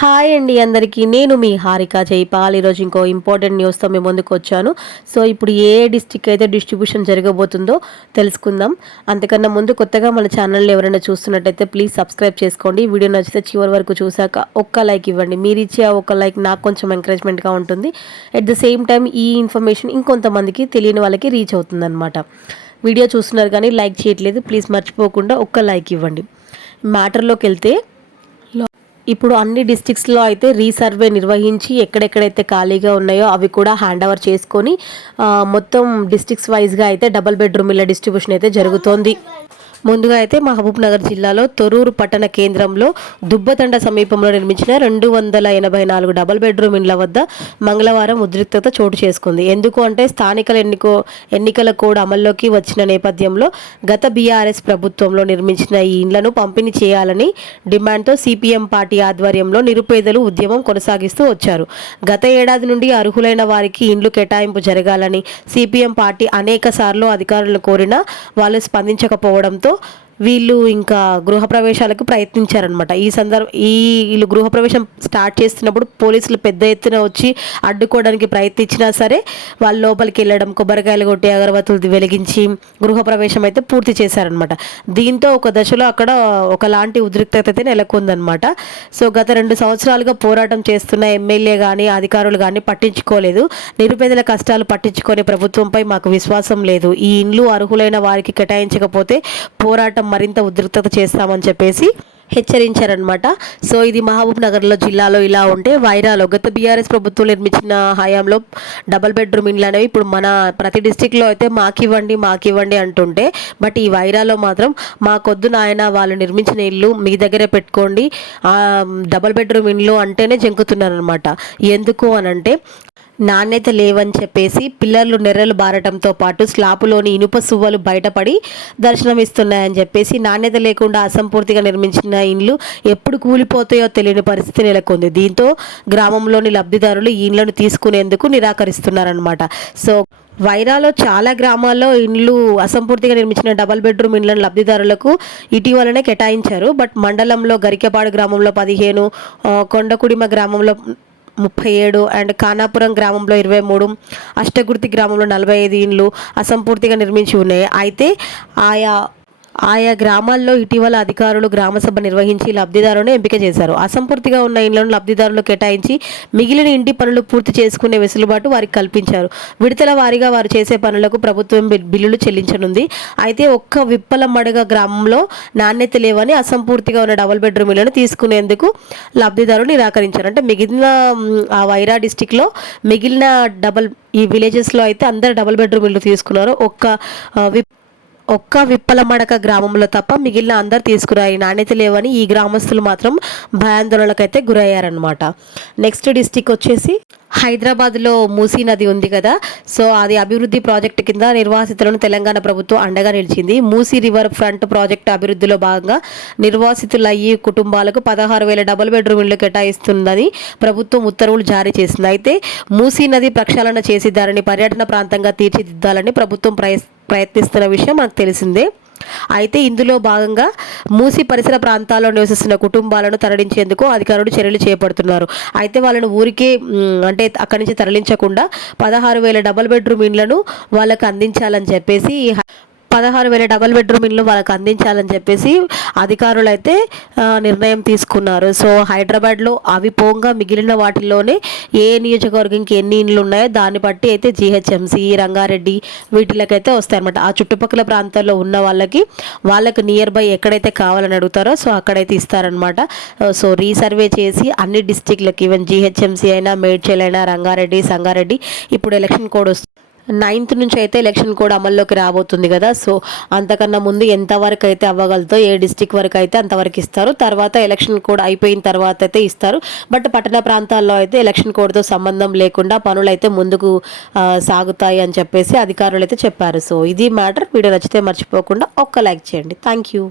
Hi అండి అందరికీ. నేను మీ హారిక జైపాల్. ఈరోజు ఇంకో ఇంపార్టెంట్ న్యూస్తో మేము ముందుకు వచ్చాను. సో ఇప్పుడు ఏ డిస్టిక్ అయితే డిస్ట్రిబ్యూషన్ జరగబోతుందో తెలుసుకుందాం. అంతకన్నా ముందు కొత్తగా మన ఛానల్ని ఎవరైనా చూస్తున్నట్టయితే ప్లీజ్ సబ్స్క్రైబ్ చేసుకోండి. వీడియో నచ్చితే చివరి వరకు చూసాక ఒక్క లైక్ ఇవ్వండి. మీరు ఇచ్చే ఆ ఒక్క లైక్ నాకు కొంచెం ఎంకరేజ్మెంట్గా ఉంటుంది. అట్ ద సేమ్ టైం ఈ ఇన్ఫర్మేషన్ ఇంకొంతమందికి తెలియని వాళ్ళకి రీచ్ అవుతుందన్నమాట. వీడియో చూస్తున్నారు కానీ లైక్ చేయట్లేదు. ప్లీజ్ మర్చిపోకుండా ఒక్క లైక్ ఇవ్వండి. మ్యాటర్లోకి వెళ్తే ఇప్పుడు అన్ని డిస్టిక్స్లో అయితే రీసర్వే నిర్వహించి ఎక్కడెక్కడైతే ఖాళీగా ఉన్నాయో అవి కూడా హ్యాండ్ ఓవర్ చేసుకొని మొత్తం డిస్టిక్స్ వైజ్గా అయితే డబల్ బెడ్రూమ్ ఇళ్ళ డిస్ట్రిబ్యూషన్ అయితే జరుగుతోంది. ముందుగా అయితే మహబూబ్ నగర్ జిల్లాలో తొరూరు పట్టణ కేంద్రంలో దుబ్బతండ సమీపంలో నిర్మించిన రెండు వందల ఎనభై నాలుగు డబల్ బెడ్రూమ్ ఇండ్ల వద్ద మంగళవారం ఉద్రిక్తత చోటు చేసుకుంది. ఎందుకు అంటే స్థానికల ఎన్నికో ఎన్నికల కోడ్ అమల్లోకి వచ్చిన నేపథ్యంలో గత బీఆర్ఎస్ ప్రభుత్వంలో నిర్మించిన ఈ ఇండ్లను పంపిణీ చేయాలని డిమాండ్తో సిపిఎం పార్టీ ఆధ్వర్యంలో నిరుపేదలు ఉద్యమం కొనసాగిస్తూ వచ్చారు. గత ఏడాది నుండి అర్హులైన వారికి ఇండ్లు కేటాయింపు జరగాలని సిపిఎం పార్టీ అనేక సార్లు అధికారులను కోరినా వాళ్ళు స్పందించకపోవడంతో esto వీళ్ళు ఇంకా గృహప్రవేశాలకు ప్రయత్నించారనమాట ఈ సందర్భ ఈ వీళ్ళు గృహప్రవేశం స్టార్ట్ చేస్తున్నప్పుడు పోలీసులు పెద్ద ఎత్తున వచ్చి అడ్డుకోవడానికి ప్రయత్నించినా సరే వాళ్ళు లోపలికి వెళ్ళడం కొబ్బరికాయలు కొట్టి అగరబత్తులు వెలిగించి గృహప్రవేశం అయితే పూర్తి చేశారనమాట దీంతో ఒక దశలో అక్కడ ఒకలాంటి ఉద్రిక్తత అయితే నెలకొందనమాట సో గత రెండు సంవత్సరాలుగా పోరాటం చేస్తున్న ఎమ్మెల్యే కానీ అధికారులు కానీ పట్టించుకోలేదు. నిరుపేదల కష్టాలు పట్టించుకునే ప్రభుత్వంపై మాకు విశ్వాసం లేదు. ఈ ఇండ్లు అర్హులైన వారికి కేటాయించకపోతే పోరాటం మరింత ఉధృతత చేస్తామని చెప్పేసి హెచ్చరించారనమాట సో ఇది మహబూబ్ నగర్లో జిల్లాలో ఇలా ఉంటే వైరాలో గత బీఆర్ఎస్ ప్రభుత్వం నిర్మించిన హయాంలో డబల్ బెడ్రూమ్ ఇండ్లు అనేవి ఇప్పుడు మన ప్రతి డిస్టిక్లో అయితే మాకివ్వండి మాకివ్వండి అంటుంటే బట్ ఈ వైరాలో మాత్రం మాకొద్దు నాయన వాళ్ళు నిర్మించిన ఇల్లు మీ దగ్గరే పెట్టుకోండి. డబల్ బెడ్రూమ్ ఇండ్లు అంటేనే జంకుతున్నారనమాట ఎందుకు అనంటే నాణ్యత లేవని చెప్పేసి పిల్లర్లు నెర్రలు బారటంతో పాటు స్లాపులోని ఇనుప సువ్వలు బయటపడి దర్శనమిస్తున్నాయని చెప్పేసి నాణ్యత లేకుండా అసంపూర్తిగా నిర్మించిన ఇండ్లు ఎప్పుడు కూలిపోతాయో తెలియని పరిస్థితి నెలకొంది. దీంతో గ్రామంలోని లబ్ధిదారులు ఈ ఇండ్లను తీసుకునేందుకు నిరాకరిస్తున్నారనమాట సో వైరాలో చాలా గ్రామాల్లో ఇండ్లు అసంపూర్తిగా నిర్మించిన డబల్ బెడ్రూమ్ ఇండ్లను లబ్ధిదారులకు ఇటీవలనే కేటాయించారు. బట్ మండలంలో గరికపాడు గ్రామంలో పదిహేను కొండకుడిమ గ్రామంలో ముప్పై ఏడు అండ్ ఖానాపురం గ్రామంలో ఇరవై మూడు అష్టగుర్తి గ్రామంలో నలభై ఐదు ఇండ్లు అసంపూర్తిగా నిర్మించి ఉన్నాయి. అయితే ఆయా ఆయా గ్రామాల్లో ఇటీవల అధికారులు గ్రామసభ నిర్వహించి లబ్ధిదారులను ఎంపిక చేశారు. అసంపూర్తిగా ఉన్న ఇండ్లను లబ్ధిదారులు కేటాయించి మిగిలిన ఇంటి పనులు పూర్తి చేసుకునే వెసులుబాటు వారికి కల్పించారు. విడతల వారీగా వారు చేసే పనులకు ప్రభుత్వం బి- బిల్లులు చెల్లించనుంది. అయితే ఒక్క విప్పల మడగ గ్రామంలో నాణ్యత లేవని అసంపూర్తిగా ఉన్న డబుల్ బెడ్రూమ్ ఇళ్ళను తీసుకునేందుకు లబ్ధిదారులు నిరాకరించారు. అంటే మిగిలిన ఆ వైరా డిస్టిక్లో మిగిలిన డబల్ ఈ విలేజెస్లో అయితే అందరు డబుల్ బెడ్రూమ్ ఇల్లు తీసుకున్నారు. ఒక్క విప్ ఒక్క విప్పలమడక గ్రామంలో తప్ప మిగిలిన అందరు తీసుకురాయి నాణ్యత లేవని ఈ గ్రామస్తులు మాత్రం భయాందోళనకైతే గురయ్యారనమాట నెక్స్ట్ డిస్టిక్ వచ్చేసి హైదరాబాద్లో మూసీ నది ఉంది కదా. సో అది అభివృద్ధి ప్రాజెక్టు కింద నిర్వాసితులను తెలంగాణ ప్రభుత్వం అండగా నిలిచింది. మూసీ రివర్ ఫ్రంట్ ప్రాజెక్టు అభివృద్ధిలో భాగంగా నిర్వాసితులయ్యి కుటుంబాలకు పదహారు వేల డబుల్ బెడ్రూమ్ ఇళ్ళు కేటాయిస్తుందని ప్రభుత్వం ఉత్తర్వులు జారీ చేసింది. అయితే మూసీ నది ప్రక్షాళన చేసి దానిని పర్యటన ప్రాంతంగా తీర్చిదిద్దాలని ప్రభుత్వం ప్రయత్ ప్రయత్నిస్తున్న విషయం మనకు తెలిసిందే. అయితే ఇందులో భాగంగా మూసి పరిసర ప్రాంతాల్లో నివసిస్తున్న కుటుంబాలను తరలించేందుకు అధికారులు చర్యలు చేపడుతున్నారు. అయితే వాళ్ళను ఊరికే అంటే అక్కడి నుంచి తరలించకుండా పదహారు వేల డబల్ బెడ్రూమ్ ఇండ్లను వాళ్ళకి అందించాలని చెప్పేసి పదహారు వేల డబల్ బెడ్రూమ్ ఇల్లు వాళ్ళకి అందించాలని చెప్పేసి అధికారులు అయితే నిర్ణయం తీసుకున్నారు. సో హైదరాబాద్లో అవి పోగా మిగిలిన వాటిల్లోనే ఏ నియోజకవర్గంకి ఎన్ని ఇండ్లు ఉన్నాయో దాన్ని బట్టి అయితే జిహెచ్ఎంసి రంగారెడ్డి వీటిలకైతే వస్తాయన్నమాట. ఆ చుట్టుపక్కల ప్రాంతాల్లో ఉన్న వాళ్ళకి వాళ్ళకి నియర్ బై ఎక్కడైతే కావాలని అడుగుతారో సో అక్కడైతే ఇస్తారనమాట సో రీసర్వే చేసి అన్ని డిస్టిక్లకి ఈవెన్ జిహెచ్ఎంసీ అయినా మేడ్చల్ అయినా రంగారెడ్డి సంగారెడ్డి ఇప్పుడు ఎలక్షన్ కోడ్ వస్తుంది. నైన్త్ నుంచి అయితే ఎలక్షన్ కూడా అమల్లోకి రాబోతుంది కదా. సో అంతకన్నా ముందు ఎంతవరకు అయితే అవ్వగలతో ఏ డిస్టిక్ వరకు అయితే అంతవరకు ఇస్తారు. తర్వాత ఎలక్షన్ కోడ్ అయిపోయిన తర్వాత అయితే ఇస్తారు. బట్ పట్టణ ప్రాంతాల్లో అయితే ఎలక్షన్ కోడ్తో సంబంధం లేకుండా పనులు అయితే ముందుకు సాగుతాయి అని చెప్పేసి అధికారులు అయితే చెప్పారు. సో ఇది మ్యాటర్ వీడియో నచ్చితే మర్చిపోకుండా ఒక్క లైక్ చేయండి. Thank you